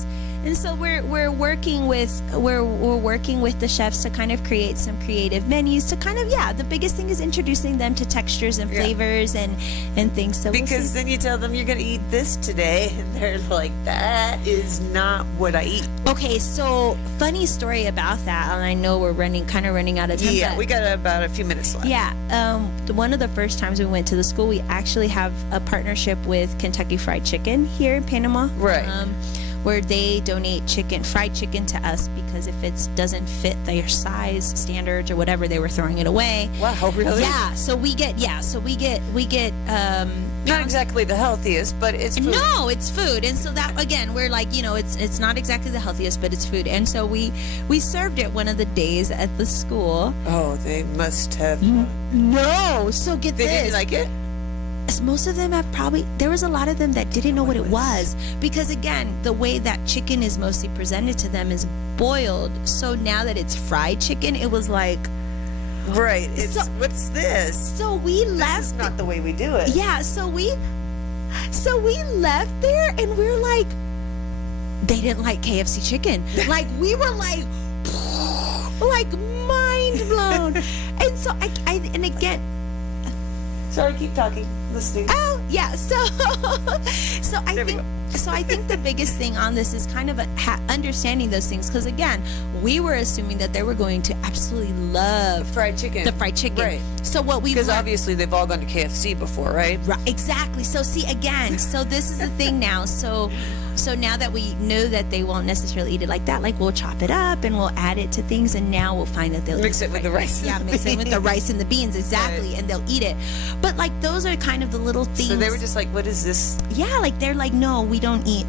And so we're working with the chefs to kind of create some creative menus to kind of the biggest thing is introducing them to textures and flavors and things. So because then you tell them you're going to eat this today, and they're like, that is not what I eat. Okay, so funny story about that, and I know we're running out of time. Yeah, but we got about a few minutes left. yeah, one of the first times we went to the school, we actually have a partnership with Kentucky Fried Chicken here in Panama. Right. Where they donate fried chicken to us because if it doesn't fit their size standards or whatever, they were throwing it away. Wow, really? Yeah. So we get not exactly the healthiest, but it's food. No, it's food. And so that again, we're like, it's not exactly the healthiest, but it's food. And so we served it one of the days at the school. Oh, they must have. No. So get They this. didn't like it? Most of them there was a lot of them that didn't know what it was because again the way that chicken is mostly presented to them is boiled, so now that it's fried chicken it was like right, it's what's this? So we left. This is not the way we do it. Yeah, so we left there and we're like, they didn't like KFC chicken. Like we were like mind blown. And so and again, sorry, keep talking. Listening. oh yeah, so I think the biggest thing on this is kind of understanding those things because again we were assuming that they were going to absolutely love Fried chicken. the fried chicken. Right. So what we Because obviously they've all gone to KFC before, right? Right, exactly. So see again, so this is the thing now. So now that we know that they won't necessarily eat it like that, like we'll chop it up and we'll add it to things, and now we'll find that they'll Mix eat it with the rice. Yeah, mix it with the rice and the beans, exactly, Right. and they'll eat it. But like those are kind of the little things. So they were just like, what is this? Yeah, like they're like, no, we don't eat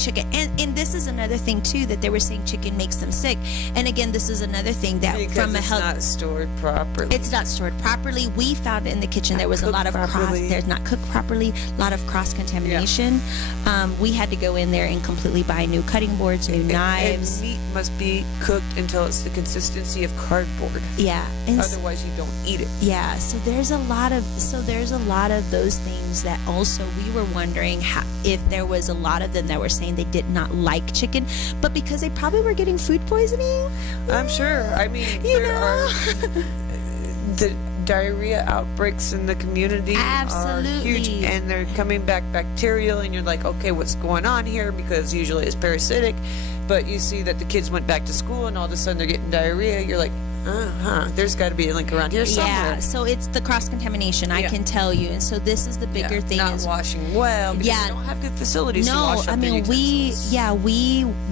chicken. And this is another thing too that they were saying chicken makes them sick. And again, this is another thing that Because from a it's health. not stored properly. It's not stored properly. We found it in the kitchen. There was a lot of there's not cooked properly, a lot of cross contamination. We had to go in there and completely buy new cutting boards, new knives. And meat must be cooked until it's the consistency of cardboard. Yeah. And Otherwise, you don't eat it. yeah, so there's a lot of those things that also we were wondering if there was a lot of them that were saying they did not like chicken, but because they probably were getting food poisoning. I'm sure. I mean, there are the diarrhea outbreaks in the community Absolutely. are huge, and they're coming back bacterial, and you're like, okay, what's going on here? Because usually it's parasitic, but you see that the kids went back to school and all of a sudden they're getting diarrhea. You're like, there's got to be a link around here somewhere. Yeah, so it's the cross contamination, I can tell you. And so this is the bigger thing not is washing well because they don't have good facilities to wash up their utensils.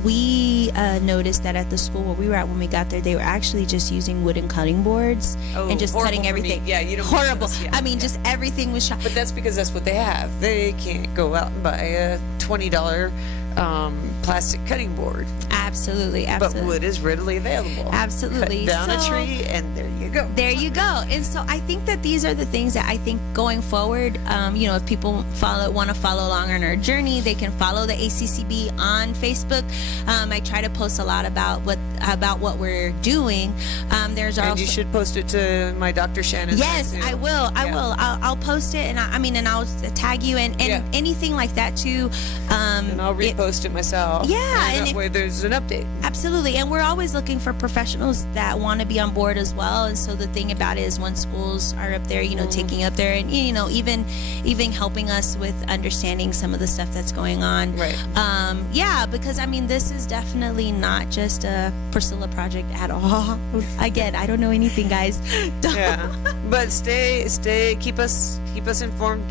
we noticed that at the school where we were at when we got there, they were actually just using wooden cutting boards and just cutting everything. Yeah, you don't horrible. Yeah, I mean, just everything was shot. But that's because that's what they have. They can't go out and buy a $20 plastic cutting board. Absolutely. But wood is readily available. Absolutely. Cut down a tree, and there you go. There you go. And so I think that these are the things that I think going forward, if people want to follow along on our journey, they can follow the ACCB on Facebook. I try to post a lot about what we're doing. There's and also you should post it to my Dr. Shannon. Yes, I will. I will. I'll post it, and I'll tag you and anything like that too. And I'll repost it myself. Yeah, and that way there's an update. Absolutely, and we're always looking for professionals that want to be on board as well. And so the thing about it is, when schools are up there, taking up there, and even helping us with understanding some of the stuff that's going on. Right. Because this is definitely not just a Priscilla project at all. Again, I don't know anything, guys. Yeah, but keep us informed,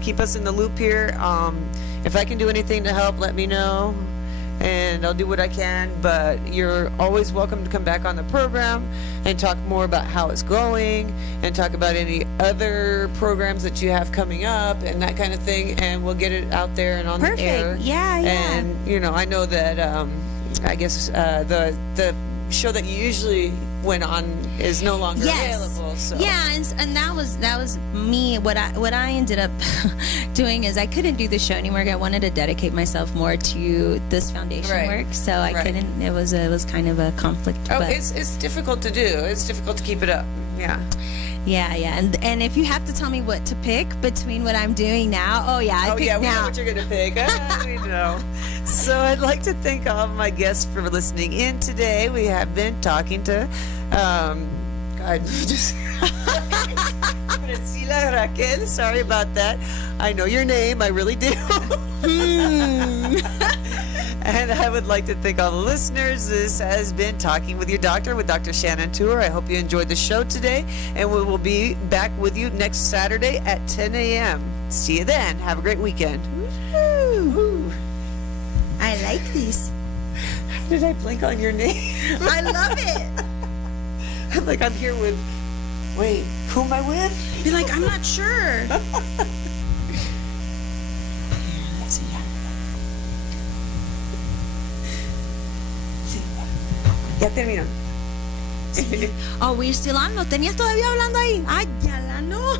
keep us in the loop here. If I can do anything to help, let me know, and I'll do what I can. But you're always welcome to come back on the program and talk more about how it's going, and talk about any other programs that you have coming up and that kind of thing, and we'll get it out there and on the air. Yeah. And I know that I guess the show that you usually went on is no longer available. So and that was me. What I ended up doing is I couldn't do the show anymore. I wanted to dedicate myself more to this foundation work, so I couldn't. It was kind of a conflict. But it's difficult to do. It's difficult to keep it up. Yeah. Yeah, yeah. And if you have to tell me what to pick between what I'm doing now, I pick we know now. what you're going to pick. We know. So I'd like to thank all of my guests for listening in today. We have been talking to, Priscilla Raquel. Sorry about that. I know your name. I really do. And I would like to thank all the listeners. This has been Talking with Your Doctor with Dr. Shannon Tour. I hope you enjoyed the show today, and we will be back with you next Saturday at 10 a.m. See you then. Have a great weekend. Woo-hoo. I like these. How did I blink on your name? I love it. I'm like, I'm here with, wait, who am I with? Be like, I'm not sure. Let's see. Ya terminó. Oh, we're still on. ¿No tenías todavía hablando ahí? Ay, ya la no.